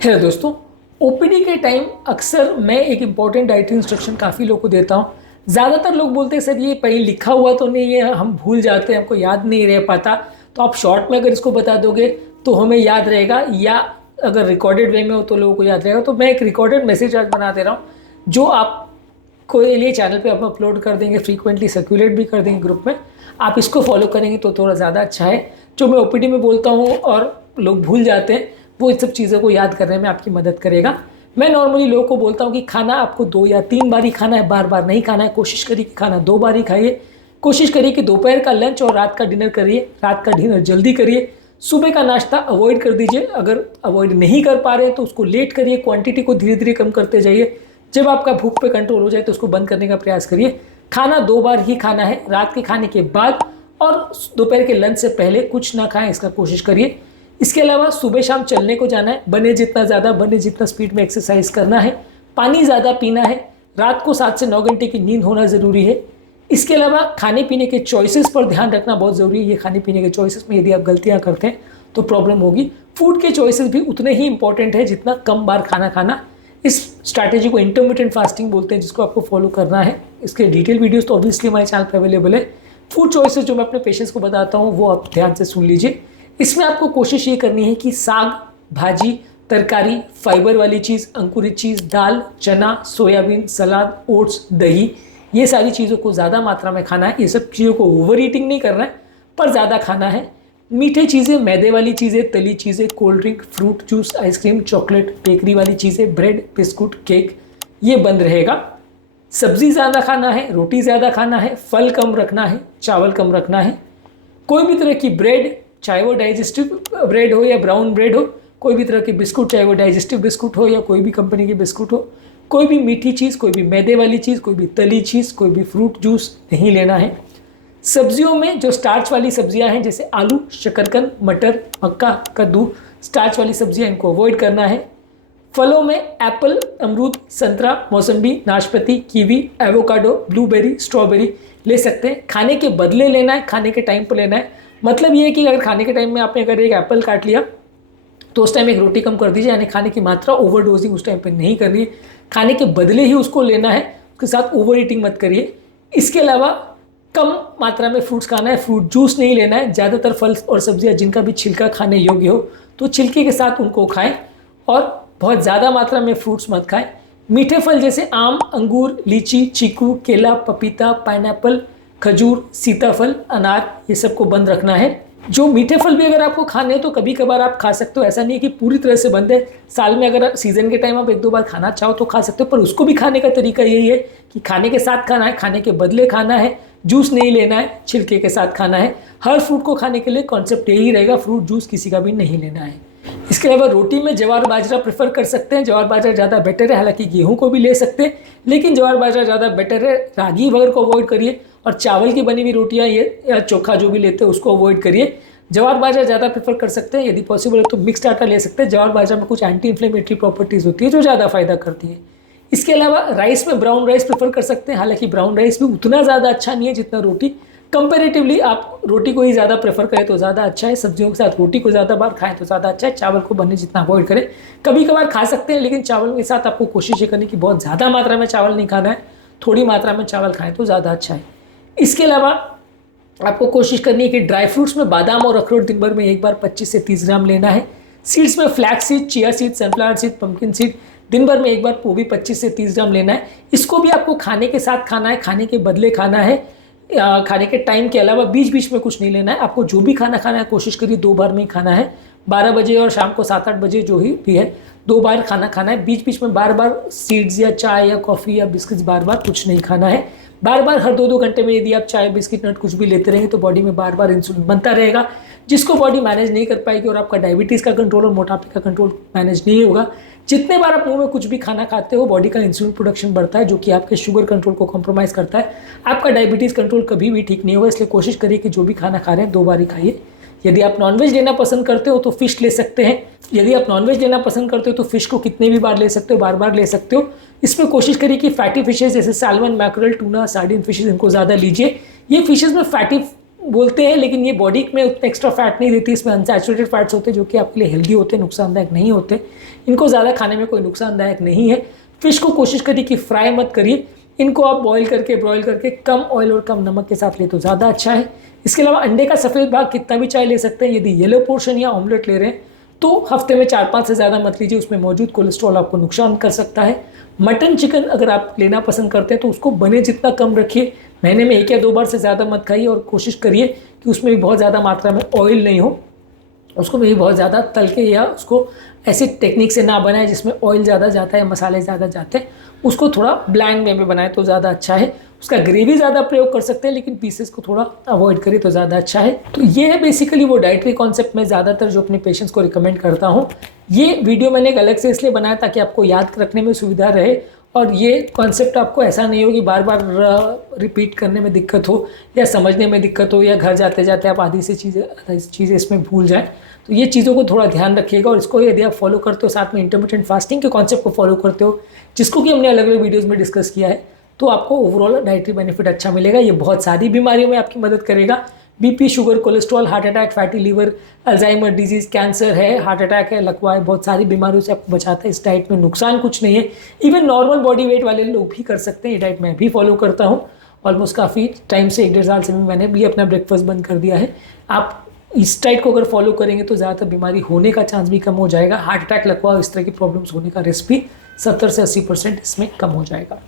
Hello दोस्तों, OPD के time अक्सर मैं एक इम्पॉर्टेंट डाइटरी इंस्ट्रक्शन काफ़ी लोगों को देता हूँ। ज़्यादातर लोग बोलते हैं सर ये कहीं लिखा हुआ तो नहीं है, हम भूल जाते हैं, हमको याद नहीं रह पाता। तो आप शॉर्ट में अगर इसको बता दोगे तो हमें याद रहेगा, या अगर रिकॉर्डेड वे में हो तो लोगों को याद रहेगा। तो मैं एक रिकॉर्डेड मैसेज आज बना दे रहा हूँ जो आपको लिए चैनल पर हम अपलोड कर देंगे, फ्रीक्वेंटली सर्कुलेट भी कर देंगे ग्रुप में। आप इसको फॉलो करेंगे तो थोड़ा ज़्यादा अच्छा है। जो मैं ओपीडी में बोलता हूँ और लोग भूल जाते हैं, वो इन सब चीज़ों को याद करने में आपकी मदद करेगा। मैं नॉर्मली लोगों को बोलता हूँ कि खाना आपको 2 या 3 बार ही खाना है, बार बार नहीं खाना है। कोशिश करिए कि खाना 2 बार ही खाइए। कोशिश करिए कि दोपहर का लंच और रात का डिनर करिए। रात का डिनर जल्दी करिए। सुबह का नाश्ता अवॉइड कर दीजिए। अगर अवॉइड नहीं कर पा रहे हैं तो उसको लेट करिए। क्वांटिटी को धीरे धीरे कम करते जाइए। जब आपका भूख पे कंट्रोल हो जाए तो उसको बंद करने का प्रयास करिए। खाना 2 बार ही खाना है, रात के खाने के बाद और दोपहर के लंच से पहले कुछ ना खाएं, इसका कोशिश करिए। इसके अलावा सुबह शाम चलने को जाना है, बने जितना ज़्यादा बने जितना स्पीड में एक्सरसाइज करना है। पानी ज़्यादा पीना है। रात को 7 से 9 घंटे की नींद होना ज़रूरी है। इसके अलावा खाने पीने के चॉइसेस पर ध्यान रखना बहुत ज़रूरी है। ये खाने पीने के चॉइसेस में यदि आप गलतियाँ करते हैं तो प्रॉब्लम होगी। फूड के चॉइसेस भी उतने ही इंपॉर्टेंट है जितना कम बार खाना खाना। इस स्ट्रैटेजी को इंटरमिटेंट फास्टिंग बोलते हैं, जिसको आपको फॉलो करना है। इसके डिटेल वीडियोस तो ऑब्वियसली हमारे चैनल पर अवेलेबल है। फूड चॉइसेस जो मैं अपने पेशेंट्स को बताता हूँ वो आप ध्यान से सुन लीजिए। इसमें आपको कोशिश ये करनी है कि साग, भाजी, तरकारी, फाइबर वाली चीज़, अंकुरित चीज़, दाल, चना, सोयाबीन, सलाद, ओट्स, दही, ये सारी चीज़ों को ज़्यादा मात्रा में खाना है। ये सब चीज़ों को ओवर ईटिंग नहीं करना है, पर ज़्यादा खाना है। मीठे चीज़ें, मैदे वाली चीज़ें, तली चीज़ें, cold drink, fruit juice, ice cream, chocolate, bakery वाली चीज़ें, ब्रेड, बिस्कुट, केक, ये बंद रहेगा। सब्ज़ी ज़्यादा खाना है, रोटी ज़्यादा खाना है, फल कम रखना है, चावल कम रखना है। कोई भी तरह की ब्रेड, चाहे वो डाइजेस्टिव ब्रेड हो या ब्राउन ब्रेड हो, कोई भी तरह की बिस्कुट, चाहे वो डाइजेस्टिव बिस्कुट हो या कोई भी कंपनी की बिस्कुट हो, कोई भी मीठी चीज़, कोई भी मैदे वाली चीज़, कोई भी तली चीज़, कोई भी फ्रूट जूस नहीं लेना है। सब्जियों में जो स्टार्च वाली सब्जियां हैं जैसे आलू, शकरकंद, मटर, मक्का, कद्दू, स्टार्च वाली सब्जियां, इनको अवॉइड करना है। फलों में एप्पल, अमरूद, संतरा, मौसम्बी, नाशपाती, कीवी, एवोकाडो, ब्लूबेरी, स्ट्रॉबेरी ले सकते हैं। खाने के बदले लेना है, खाने के टाइम पर लेना है। मतलब ये है कि अगर खाने के टाइम में आपने अगर एक एप्पल काट लिया तो उस टाइम एक रोटी कम कर दीजिए, यानी खाने की मात्रा ओवरडोजिंग उस टाइम पे नहीं करनी है। खाने के बदले ही उसको लेना है, उसके साथ ओवर ईटिंग मत करिए। इसके अलावा कम मात्रा में फ्रूट्स खाना है, फ्रूट जूस नहीं लेना है। ज़्यादातर फल और सब्जियां जिनका भी छिलका खाने योग्य हो तो छिलके के साथ उनको खाएं, और बहुत ज़्यादा मात्रा में फ्रूट्स मत खाएं। मीठे फल जैसे आम, अंगूर, लीची, चीकू, केला, पपीता, पाइनएप्पल, खजूर, सीताफल, अनार, ये सब को बंद रखना है। जो मीठे फल भी अगर आपको खाने हैं तो कभी कभार आप खा सकते हो, ऐसा नहीं है कि पूरी तरह से बंद है। साल में अगर सीजन के टाइम आप 1-2 बार खाना चाहो तो खा सकते हो, पर उसको भी खाने का तरीका यही है कि खाने के साथ खाना है, खाने के बदले खाना है, जूस नहीं लेना है, छिलके के साथ खाना है। हर फ्रूट को खाने के लिए कॉन्सेप्ट यही रहेगा, फ्रूट जूस किसी का भी नहीं लेना है। इसके अलावा रोटी में ज्वार बाजरा प्रेफर कर सकते हैं। ज्वार बाजरा ज़्यादा बेटर है, हालांकि गेहूं को भी ले सकते हैं, लेकिन ज्वार बाजरा ज़्यादा बेटर है। रागी वगैरह को अवॉइड करिए, और चावल की बनी हुई रोटियां ये या चोखा जो भी लेते हैं उसको अवॉइड करिए। ज्वार बाजरा ज़्यादा प्रेफर कर सकते हैं। यदि पॉसिबल है तो मिक्स्ड आटा ले सकते हैं। ज्वार बाजरा में कुछ एंटी इन्फ्लेमेटरी प्रॉपर्टीज़ होती है जो ज़्यादा फायदा करती है। इसके अलावा राइस में ब्राउन राइस प्रेफर कर सकते हैं, हालांकि ब्राउन राइस भी उतना ज़्यादा अच्छा नहीं है जितना रोटी। कंपेरेटिवली आप रोटी को ही ज़्यादा प्रेफर करें तो ज़्यादा अच्छा है। सब्जियों के साथ रोटी को ज़्यादा बार खाएं तो ज़्यादा अच्छा है। चावल को बने जितना अवॉइड करें। कभी कभार खा सकते हैं, लेकिन चावल के साथ आपको कोशिश ये करनी कि बहुत ज़्यादा मात्रा में चावल नहीं खाना है, थोड़ी मात्रा में चावल खाएं तो ज़्यादा अच्छा है। इसके अलावा आपको कोशिश करनी है कि ड्राई फ्रूट्स में बादाम और अखरोट दिन भर में एक बार 25 से 30 ग्राम लेना है। सीड्स में flax seed, chia seed, sunflower seed, pumpkin seed दिन भर में एक बार वो भी 25 से 30 ग्राम लेना है। इसको भी आपको खाने के साथ खाना है, खाने के बदले खाना है। खाने के टाइम के अलावा बीच बीच में कुछ नहीं लेना है। आपको जो भी खाना खाना है कोशिश करिए 2 बार में ही खाना है। 12 बजे और शाम को 7-8 बजे जो ही भी है 2 बार खाना खाना है। बीच बीच में बार बार सीड्स या चाय या कॉफ़ी या बिस्किट्स बार बार कुछ नहीं खाना है। बार बार हर 2-2 घंटे में यदि आप चाय, बिस्किट, नट कुछ भी लेते रहेंगे तो बॉडी में बार बार इंसुलिन बनता रहेगा, जिसको बॉडी मैनेज नहीं कर पाएगी, और आपका डायबिटीज़ का कंट्रोल और मोटापे का कंट्रोल मैनेज नहीं होगा। जितने बार आप मुंह में कुछ भी खाना खाते हो बॉडी का इंसुलिन प्रोडक्शन बढ़ता है, जो कि आपके शुगर कंट्रोल को कॉम्प्रोमाइज़ करता है। आपका डायबिटीज़ कंट्रोल कभी भी ठीक नहीं होगा। इसलिए कोशिश करिए कि जो भी खाना खा रहे हैं 2 बार ही खाइए। यदि आप नॉनवेज लेना पसंद करते हो तो फ़िश ले सकते हैं। यदि आप नॉनवेज लेना पसंद करते हो तो फ़िश को कितने भी बार ले सकते हो, बार बार ले सकते हो। इसमें कोशिश करिए कि फैटी फिशेज जैसे salmon, mackerel, tuna, sardine fishes, इनको ज़्यादा लीजिए। ये फिशेज में फैटी बोलते हैं, लेकिन ये बॉडी में उतना एक्स्ट्रा फैट नहीं देती, इसमें अनसैचुरेटेड फैट्स होते हैं जो कि आपके लिए हेल्दी होते हैं, नुकसानदायक नहीं होते। इनको ज़्यादा खाने में कोई नुकसानदायक नहीं है। फ़िश को कोशिश करिए कि फ्राई मत करिए, इनको आप बॉईल करके ब्रॉयल करके कम ऑयल और कम नमक के साथ ले तो ज़्यादा अच्छा है। इसके अलावा अंडे का सफ़ेद भाग कितना भी चाहे ले सकते हैं। यदि येलो पोर्शन या ऑमलेट ले रहे हैं तो हफ्ते में 4-5 से ज़्यादा मत लीजिए, उसमें मौजूद कोलेस्ट्रॉल आपको नुकसान कर सकता है। मटन चिकन अगर आप लेना पसंद करते हैं तो उसको बने जितना कम रखिए, महीने में 1 या 2 बार से ज़्यादा मत खाइए, और कोशिश करिए कि उसमें भी बहुत ज़्यादा मात्रा में ऑयल नहीं हो, उसको भी बहुत ज़्यादा तल के या उसको ऐसी टेक्निक से ना बनाए जिसमें ऑयल ज़्यादा जाता है या मसाले ज़्यादा जाते हैं। उसको थोड़ा ब्लैंड वे में बनाए तो ज़्यादा अच्छा है। उसका ग्रेवी ज़्यादा प्रयोग कर सकते हैं, लेकिन पीसेस को थोड़ा अवॉइड करें तो ज़्यादा अच्छा है। तो ये है बेसिकली वो डाइटरी कॉन्सेप्ट मैं ज़्यादातर जो अपने पेशेंट्स को रिकमेंड करता हूँ। ये वीडियो मैंने एक अलग से इसलिए बनाया ताकि आपको याद रखने में सुविधा रहे, और ये कॉन्सेप्ट आपको ऐसा नहीं हो कि बार बार रिपीट करने में दिक्कत हो या समझने में दिक्कत हो, या घर जाते जाते आप आधी से चीज़ें इसमें भूल जाएं। तो ये चीज़ों को थोड़ा ध्यान रखिएगा, और इसको यदि आप फॉलो करते हो, साथ में इंटरमिटेंट फास्टिंग के कॉन्सेप्ट को फॉलो करते हो, जिसको कि हमने अलग अलग वीडियोज़ में डिस्कस किया है, तो आपको ओवरऑल डाइटरी बेनिफिट अच्छा मिलेगा। ये बहुत सारी बीमारियों में आपकी मदद करेगा। BP, sugar, cholesterol, heart attack, fatty liver, Alzheimer disease, cancer है, हार्ट अटैक है, लकवा है, बहुत सारी बीमारियों से आपको बचाता है। इस डाइट में नुकसान कुछ नहीं है। इवन नॉर्मल बॉडी वेट वाले लोग भी कर सकते हैं। ये डाइट मैं भी फॉलो करता हूँ ऑलमोस्ट काफ़ी टाइम से, 1-1.5 साल से मैंने भी अपना ब्रेकफास्ट बंद कर दिया है। आप इस डाइट को अगर फॉलो करेंगे तो ज़्यादातर बीमारी होने का चांस भी कम हो जाएगा। हार्ट अटैक, लकवा, इस तरह की प्रॉब्लम्स होने का रिस्क भी 70 से 80% इसमें कम हो जाएगा।